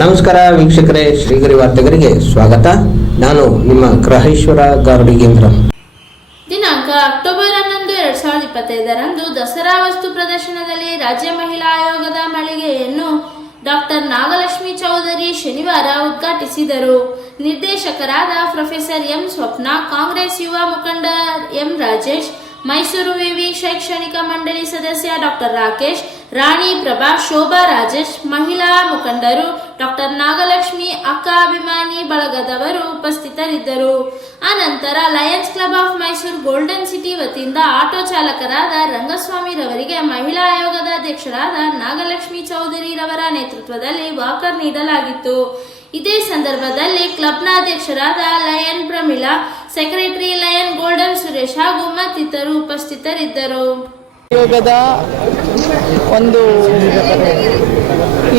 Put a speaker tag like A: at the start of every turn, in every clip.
A: ನಮಸ್ಕಾರ ವೀಕ್ಷಕರೇ, ಶ್ರೀಗರಿ ವಾರ್ತೆಗರಿಗೆ ಸ್ವಾಗತ. ನಾನು ನಿಮ್ಮ ಗ್ರಹೇಶ್ವರ ಗಾರುಡಿಗೇಂದ್ರ
B: ದಿನಾಂಕ ಅಕ್ಟೋಬರ್ ಹನ್ನೊಂದು, ಎರಡ್ ಸಾವಿರದ ಇಪ್ಪತ್ತೈದರಂದು ದಸರಾ ವಸ್ತು ಪ್ರದರ್ಶನದಲ್ಲಿ ರಾಜ್ಯ ಮಹಿಳಾ ಆಯೋಗದ ಮಳಿಗೆಯನ್ನು ಡಾಕ್ಟರ್ ನಾಗಲಕ್ಷ್ಮಿ ಚೌಧರಿ ಶನಿವಾರ ಉದ್ಘಾಟಿಸಿದರು. ನಿರ್ದೇಶಕರಾದ ಪ್ರೊಫೆಸರ್ ಎಂ ಸ್ವಪ್ನ, ಕಾಂಗ್ರೆಸ್ ಯುವ ಮುಖಂಡ ಎಂ ರಾಜೇಶ್ ಮೈಸೂರು ವಿವಿ ಶೈಕ್ಷಣಿಕ ಮಂಡಳಿ ಸದಸ್ಯ ಡಾಕ್ಟರ್ ರಾಕೇಶ್, ರಾಣಿ ಪ್ರಭಾ, ಶೋಭಾ ರಾಜೇಶ್, ಮಹಿಳಾ ಮುಖಂಡರು ಡಾಕ್ಟರ್ ನಾಗಲಕ್ಷ್ಮಿ, ಅಕ್ಕ ಅಭಿಮಾನಿ ಬಳಗದವರು ಉಪಸ್ಥಿತರಿದ್ದರು. ಆನಂತರ Lions Club of Mysuru golden city ವತಿಯಿಂದ ಆಟೋ ಚಾಲಕರಾದ ರಂಗಸ್ವಾಮಿ ರವರಿಗೆ ಮಹಿಳಾ ಆಯೋಗದ ಅಧ್ಯಕ್ಷರಾದ ನಾಗಲಕ್ಷ್ಮಿ ಚೌಧರಿ ರವರ ನೇತೃತ್ವದಲ್ಲಿ ವಾಕರ್ ನೀಡಲಾಗಿತ್ತು. ಇದೇ ಸಂದರ್ಭದಲ್ಲಿ ಕ್ಲಬ್ನ ಅಧ್ಯಕ್ಷರಾದ lion Pramila secretary lion golden Suresh ಹಾಗೂ ಮತ್ತಿತರರು ಉಪಸ್ಥಿತರಿದ್ದರು.
C: ಯೋಗದ ಒಂದು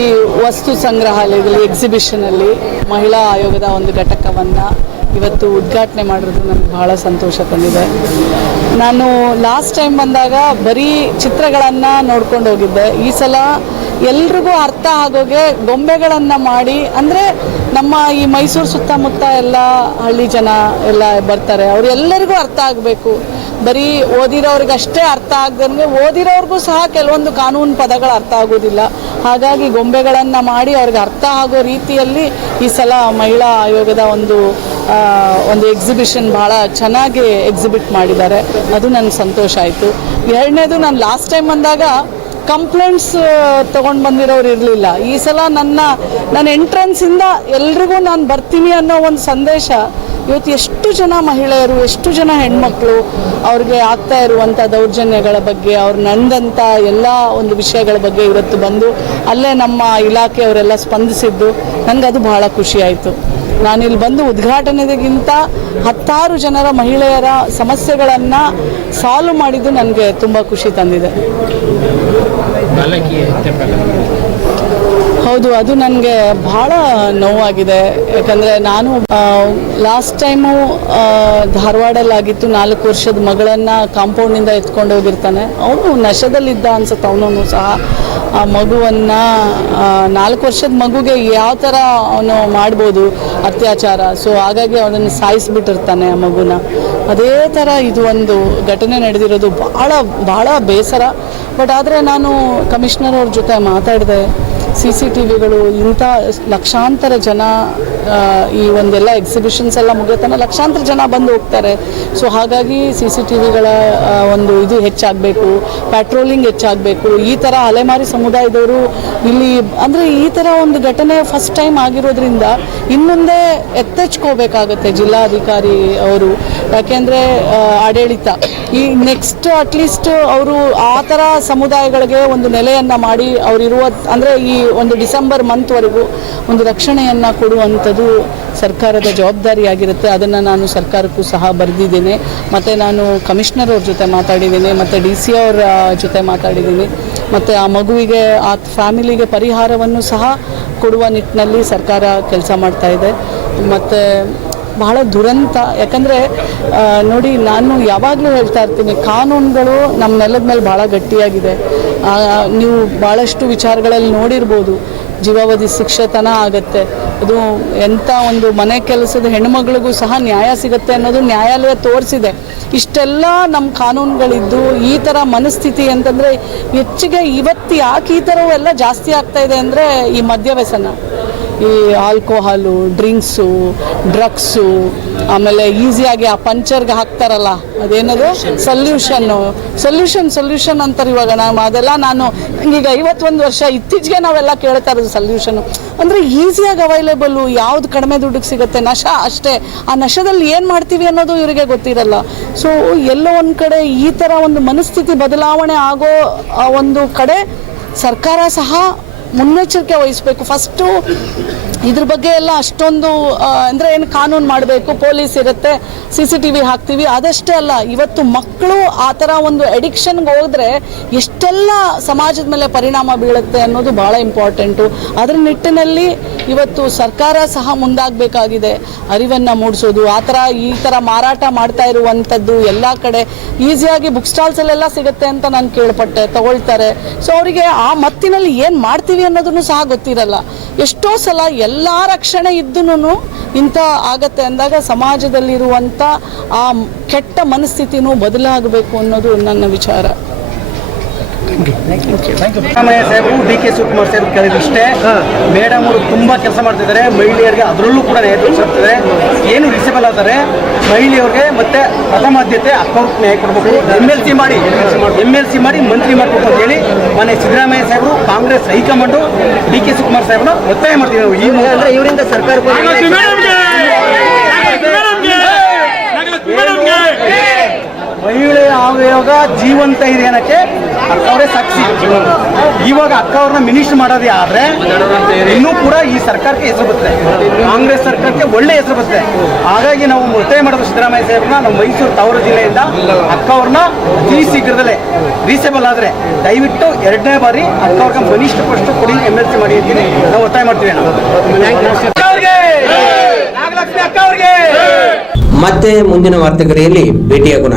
C: ಈ ವಸ್ತು ಸಂಗ್ರಹಾಲಯದಲ್ಲಿ ಎಕ್ಸಿಬಿಷನಲ್ಲಿ ಮಹಿಳಾ ಆಯೋಗದ ಒಂದು ಘಟಕವನ್ನು ಇವತ್ತು ಉದ್ಘಾಟನೆ ಮಾಡಿರೋದು ನನಗೆ ಬಹಳ ಸಂತೋಷ ತಂದಿದೆ. ನಾನು ಲಾಸ್ಟ್ ಟೈಮ್ ಬಂದಾಗ ಬರೀ ಚಿತ್ರಗಳನ್ನು ನೋಡ್ಕೊಂಡು ಹೋಗಿದ್ದೆ. ಈ ಸಲ ಎಲ್ರಿಗೂ ಅರ್ಥ ಆಗೋಗೆ ಗೊಂಬೆಗಳನ್ನು ಮಾಡಿ, ಅಂದರೆ ನಮ್ಮ ಈ ಮೈಸೂರು ಸುತ್ತಮುತ್ತ ಎಲ್ಲ ಹಳ್ಳಿ ಜನ ಎಲ್ಲ ಬರ್ತಾರೆ ಅವರೆಲ್ಲರಿಗೂ ಅರ್ಥ ಆಗಬೇಕು. ಬರೀ ಓದಿರೋರಿಗೆ ಅಷ್ಟೇ ಅರ್ಥ ಆಗದಂಗೆ ಓದಿರೋರಿಗೂ ಸಹ ಕೆಲವೊಂದು ಕಾನೂನು ಪದಗಳು ಅರ್ಥ ಆಗೋದಿಲ್ಲ. ಹಾಗಾಗಿ ಗೊಂಬೆಗಳನ್ನು ಮಾಡಿ ಅವ್ರಿಗೆ ಅರ್ಥ ಆಗೋ ರೀತಿಯಲ್ಲಿ ಈ ಸಲ ಮಹಿಳಾ ಆಯೋಗದ ಒಂದು ಒಂದು ಎಕ್ಸಿಬಿಷನ್ ಭಾಳ ಚೆನ್ನಾಗಿ ಎಕ್ಸಿಬಿಟ್ ಮಾಡಿದ್ದಾರೆ. ಅದು ನನಗೆ ಸಂತೋಷ ಆಯಿತು. ಎರಡನೇದು, ನಾನು ಲಾಸ್ಟ್ ಟೈಮ್ ಬಂದಾಗ ಕಂಪ್ಲೇಂಟ್ಸ್ ತೊಗೊಂಡು ಬಂದಿರೋರು ಇರಲಿಲ್ಲ. ಈ ಸಲ ನನ್ನ ನನ್ನ ಎಂಟ್ರೆನ್ಸಿಂದ ಎಲ್ರಿಗೂ ನಾನು ಬರ್ತೀನಿ ಅನ್ನೋ ಒಂದು ಸಂದೇಶ ಇವತ್ತು ಎಷ್ಟು ಜನ ಮಹಿಳೆಯರು, ಎಷ್ಟು ಜನ ಹೆಣ್ಮಕ್ಳು ಅವ್ರಿಗೆ ಆಗ್ತಾ ಇರುವಂಥ ದೌರ್ಜನ್ಯಗಳ ಬಗ್ಗೆ, ಅವ್ರು ನಂದಂಥ ಎಲ್ಲ ಒಂದು ವಿಷಯಗಳ ಬಗ್ಗೆ ಇವತ್ತು ಬಂದು ಅಲ್ಲೇ ನಮ್ಮ ಇಲಾಖೆಯವರೆಲ್ಲ ಸ್ಪಂದಿಸಿದ್ದು ನನಗೆ ಅದು ಬಹಳ ಖುಷಿ ಆಯಿತು. ನಾನಿಲ್ಲಿ ಬಂದು ಉದ್ಘಾಟನೆಗಿಂತ ಹತ್ತಾರು ಜನರ ಮಹಿಳೆಯರ ಸಮಸ್ಯೆಗಳನ್ನು ಸಾಲ್ವ್ ಮಾಡಿದ್ದು ನನಗೆ ತುಂಬ ಖುಷಿ ತಂದಿದೆ. ಹೌದು, ಅದು ನನಗೆ ಬಹಳ ನೋವಾಗಿದೆ. ಯಾಕಂದರೆ ನಾನು ಲಾಸ್ಟ್ ಟೈಮು ಧಾರವಾಡಲ್ಲಾಗಿತ್ತು, ನಾಲ್ಕು ವರ್ಷದ ಮಗಳನ್ನು ಕಾಂಪೌಂಡಿಂದ ಎತ್ಕೊಂಡು ಹೋಗಿರ್ತಾನೆ. ಅವನು ನಶದಲ್ಲಿದ್ದ ಅನ್ಸುತ್ತೆ ಅವನು ಸಹ. ಆ ಮಗುವನ್ನು ನಾಲ್ಕು ವರ್ಷದ ಮಗುಗೆ ಯಾವ ಥರ ಅವನು ಮಾಡ್ಬೋದು ಅತ್ಯಾಚಾರ. ಸೊ ಹಾಗಾಗಿ ಅವನನ್ನು ಸಾಯಿಸಿಬಿಟ್ಟಿರ್ತಾನೆ ಆ ಮಗುನ. ಅದೇ ಥರ ಇದು ಒಂದು ಘಟನೆ ನಡೆದಿರೋದು ಭಾಳ ಭಾಳ ಬೇಸರ. ಬಟ್ ಆದರೆ ನಾನು ಕಮಿಷನರ್ ಅವ್ರ ಜೊತೆ ಮಾತಾಡಿದೆ. ಸಿ ಸಿ ಟಿ ವಿಗಳು, ಇಂಥ ಲಕ್ಷಾಂತರ ಜನ ಈ ಒಂದೆಲ್ಲ ಎಕ್ಸಿಬಿಷನ್ಸ್ ಎಲ್ಲ ಮುಗಿಯತನ ಲಕ್ಷಾಂತರ ಜನ ಬಂದು ಹೋಗ್ತಾರೆ. ಸೊ ಹಾಗಾಗಿ ಸಿ ಸಿ ಟಿ ವಿಗಳ ಒಂದು ಇದು ಹೆಚ್ಚಾಗಬೇಕು ಪ್ಯಾಟ್ರೋಲಿಂಗ್ ಹೆಚ್ಚಾಗಬೇಕು. ಈ ಥರ ಅಲೆಮಾರಿ ಸಮುದಾಯದವರು ಇಲ್ಲಿ, ಅಂದರೆ ಈ ಥರ ಒಂದು ಘಟನೆ ಫಸ್ಟ್ ಟೈಮ್ ಆಗಿರೋದ್ರಿಂದ ಇನ್ನೊಂದೇ ಎತ್ತೆಚ್ಕೋಬೇಕಾಗತ್ತೆ ಜಿಲ್ಲಾಧಿಕಾರಿ ಅವರು. ಯಾಕೆಂದರೆ ಆಡಳಿತ. ಈ ನೆಕ್ಸ್ಟ್ ಅಟ್ಲೀಸ್ಟ್ ಅವರು ಆ ಥರ ಸಮುದಾಯಗಳಿಗೆ ಒಂದು ನೆಲೆಯನ್ನು ಮಾಡಿ ಅವರಿರುವ, ಅಂದರೆ ಈ ಒಂದು ಡಿಸೆಂಬರ್ ಮಂತ್ವರೆಗೂ ಒಂದು ರಕ್ಷಣೆಯನ್ನು ಕೊಡುವಂಥದ್ದು ಸರ್ಕಾರದ ಜವಾಬ್ದಾರಿಯಾಗಿರುತ್ತೆ. ಅದನ್ನು ನಾನು ಸರ್ಕಾರಕ್ಕೂ ಸಹ ಬರೆದಿದ್ದೇನೆ. ಮತ್ತು ನಾನು ಕಮಿಷನರ್ ಅವ್ರ ಜೊತೆ ಮಾತಾಡಿದ್ದೀನಿ, ಮತ್ತು ಡಿ ಸಿ ಅವರ ಜೊತೆ ಮಾತಾಡಿದ್ದೀನಿ, ಮತ್ತು ಆ ಮಗುವಿಗೆ, ಆ ಫ್ಯಾಮಿಲಿಗೆ ಪರಿಹಾರವನ್ನು ಸಹ ಕೊಡುವ ನಿಟ್ಟಿನಲ್ಲಿ ಸರ್ಕಾರ ಕೆಲಸ ಮಾಡ್ತಾ ಇದೆ. ಮತ್ತು ಬಹಳ ದುರಂತ. ಯಾಕಂದರೆ ನೋಡಿ, ನಾನು ಯಾವಾಗಲೂ ಹೇಳ್ತಾ ಇರ್ತೀನಿ, ಕಾನೂನುಗಳು ನಮ್ಮ ನೆಲದ ಮೇಲೆ ಭಾಳ ಗಟ್ಟಿಯಾಗಿದೆ. ನೀವು ಭಾಳಷ್ಟು ವಿಚಾರಗಳಲ್ಲಿ ನೋಡಿರ್ಬೋದು, ಜೀವಾವಧಿ ಶಿಕ್ಷತನ ಆಗತ್ತೆ. ಅದು ಎಂಥ ಒಂದು ಮನೆ ಕೆಲಸದ ಹೆಣ್ಮಗಳಿಗೂ ಸಹ ನ್ಯಾಯ ಸಿಗುತ್ತೆ ಅನ್ನೋದು ನ್ಯಾಯಾಲಯ ತೋರಿಸಿದೆ. ಇಷ್ಟೆಲ್ಲ ನಮ್ಮ ಕಾನೂನುಗಳಿದ್ದು, ಈ ಥರ ಮನಸ್ಥಿತಿ ಅಂತಂದರೆ, ಹೆಚ್ಚಿಗೆ ಇವತ್ತು ಯಾಕೆ ಈ ಥರವೆಲ್ಲ ಜಾಸ್ತಿ ಆಗ್ತಾ ಇದೆ ಅಂದರೆ ಈ ಮದ್ಯವ್ಯಸನ ಈ ಆಲ್ಕೋಹಾಲು ಡ್ರಿಂಕ್ಸು ಡ್ರಗ್ಸು ಆಮೇಲೆ ಈಸಿಯಾಗಿ ಆ ಪಂಚರ್ಗೆ ಹಾಕ್ತಾರಲ್ಲ, ಅದೇನದು? ಸೊಲ್ಯೂಷನ್ನು ಸೊಲ್ಯೂಷನ್ ಸೊಲ್ಯೂಷನ್ ಅಂತಾರೆ ಇವಾಗ ನಾವು ಅದೆಲ್ಲ ನಾನು ಈಗ ಐವತ್ತೊಂದು ವರ್ಷ ಇತ್ತೀಚೆಗೆ ನಾವೆಲ್ಲ ಕೇಳ್ತಾ ಇರೋದು ಸೊಲ್ಯೂಷನು ಅಂದರೆ ಈಸಿಯಾಗಿ ಅವೈಲೇಬಲ್ಲು ಯಾವ್ದು ಕಡಿಮೆ ದುಡ್ಡಿಗೆ ಸಿಗುತ್ತೆ? ನಶ ಅಷ್ಟೇ. ಆ ನಶದಲ್ಲಿ ಏನು ಮಾಡ್ತೀವಿ ಅನ್ನೋದು ಇವರಿಗೆ ಗೊತ್ತಿರಲ್ಲ. ಸೊ ಎಲ್ಲೋ ಒಂದು ಕಡೆ ಈ ಥರ ಒಂದು ಮನಸ್ಥಿತಿ ಬದಲಾವಣೆ ಆಗೋ ಒಂದು ಕಡೆ ಸರ್ಕಾರ ಸಹ ಮುನ್ನೆಚ್ಚರಿಕೆ ವಹಿಸಬೇಕು. ಫಸ್ಟು ಇದ್ರ ಬಗ್ಗೆ ಎಲ್ಲ ಅಷ್ಟೊಂದು ಅಂದರೆ ಏನು ಕಾನೂನು ಮಾಡಬೇಕು, ಪೊಲೀಸ್ ಇರುತ್ತೆ, ಸಿ ಸಿ ಟಿ ವಿ ಹಾಕ್ತೀವಿ, ಅದಷ್ಟೇ ಅಲ್ಲ, ಇವತ್ತು ಮಕ್ಕಳು ಆ ಥರ ಒಂದು ಎಡಿಕ್ಷನ್ಗೆ ಹೋದ್ರೆ ಎಷ್ಟೆಲ್ಲ ಸಮಾಜದ ಮೇಲೆ ಪರಿಣಾಮ ಬೀಳುತ್ತೆ ಅನ್ನೋದು ಭಾಳ ಇಂಪಾರ್ಟೆಂಟು ಅದ್ರ ನಿಟ್ಟಿನಲ್ಲಿ ಇವತ್ತು ಸರ್ಕಾರ ಸಹ ಮುಂದಾಗಬೇಕಾಗಿದೆ. ಅರಿವನ್ನು ಮೂಡಿಸೋದು, ಆ ಥರ ಈ ಥರ ಮಾರಾಟ ಮಾಡ್ತಾ ಇರುವಂಥದ್ದು ಎಲ್ಲ ಕಡೆ ಈಸಿಯಾಗಿ ಬುಕ್ ಸ್ಟಾಲ್ಸಲ್ಲೆಲ್ಲ ಸಿಗುತ್ತೆ ಅಂತ ನಾನು ಕೇಳ್ಪಟ್ಟೆ, ತಗೊಳ್ತಾರೆ. ಸೊ ಅವರಿಗೆ ಆ ಮತ್ತಿನಲ್ಲಿ ಏನು ಮಾಡ್ತೀವಿ ಅನ್ನೋದನ್ನು ಸಹ ಗೊತ್ತಿರಲ್ಲ. ಎಷ್ಟೋ ಸಲ ಎಲ್ಲ ರಕ್ಷಣೆ ಇದ್ದೂ ಇಂಥ ಆಗತ್ತೆ ಅಂದಾಗ ಸಮಾಜದಲ್ಲಿರುವಂಥ ಆ ಕೆಟ್ಟ ಮನಸ್ಥಿತಿನೂ ಬದಲಾಗಬೇಕು ಅನ್ನೋದು ನನ್ನ ವಿಚಾರ.
D: ಡಿ ಕೆ ಶಿವಕುಮಾರ್ ಸೇರ್ ಕೆಲವಿಷ್ಟೇ ಮೇಡಮ್ ಅವರು ತುಂಬಾ ಕೆಲಸ ಮಾಡ್ತಿದ್ದಾರೆ, ಮಹಿಳೆಯರಿಗೆ ಅದರಲ್ಲೂ ಕೂಡ ಏನು ರಿಸೇಬಲ್ ಆದರೆ ಮಹಿಳೆಯರಿಗೆ ಮತ್ತೆ ಪ್ರಥಮ ಆದ್ಯತೆ ಅಕ್ಕವ್ರಿಗೆ ನ್ಯಾಯ ಕೊಡಬೇಕು. ಎಂ ಎಲ್ ಸಿ ಮಾಡಿ ಎಂ ಎಲ್ ಸಿ ಮಾಡಿ ಮಂತ್ರಿ ಮಾಡಬೇಕು ಅಂತ ಹೇಳಿ ಮನೆ ಸಿದ್ದರಾಮಯ್ಯ ಸಾಹೇಬರು Congress high command D K Shivakumar ಸಾಹೇಬರು ಒತ್ತಾಯ ಮಾಡ್ತೀವಿ ನಾವು ಈ ಇವರಿಂದ ಸರ್ಕಾರ ಆಯೋಗ ಜೀವಂತ ಇದೆ ಅನ್ನಕ್ಕೆ ಅಕ್ಕವರೇ ಸಾಕ್ಷಿ. ಇವಾಗ ಅಕ್ಕ ಅವ್ರನ್ನ ಮಿನಿಸ್ಟರ್ ಮಾಡೋದೇ ಆದ್ರೆ ಇನ್ನೂ ಕೂಡ ಈ ಸರ್ಕಾರಕ್ಕೆ ಹೆಸರು ಬರುತ್ತೆ. ಕಾಂಗ್ರೆಸ್ ಸರ್ಕಾರಕ್ಕೆ ಒಳ್ಳೆ ಹೆಸರು ಬರುತ್ತೆ. ಹಾಗಾಗಿ ನಾವು ಒತ್ತಾಯ ಮಾಡೋದು ಸಿದ್ದರಾಮಯ್ಯ ಸಾಹೇಬ್ರನ್ನ, ನಮ್ಮ ಮೈಸೂರು ತವರು ಜಿಲ್ಲೆಯಿಂದ ಅಕ್ಕ ಅವ್ರನ್ನ ಅತಿ ಶೀಘ್ರದಲ್ಲೇ ರೀಸೇಬಲ್ ಆದ್ರೆ ದಯವಿಟ್ಟು ಎರಡನೇ ಬಾರಿ ಅಕ್ಕ ಅವ್ರಿಗೆ ಮಿನಿಸ್ಟರ್ ಫಸ್ಟ್ ಕೊಡಿ ಎಂ ಎಲ್ ಸಿ ಮಾಡಿ ನಾವು ಒತ್ತಾಯ ಮಾಡ್ತೀವಿ! ನಾಗಲಕ್ಷ್ಮಿ ಅಕ್ಕ ಅವ್ರಿಗೆ
A: ಮತ್ತೆ ಮುಂದಿನ ವಾರ್ತೆಗರಿಯಲ್ಲಿ ಭೇಟಿಯಾಗೋಣ.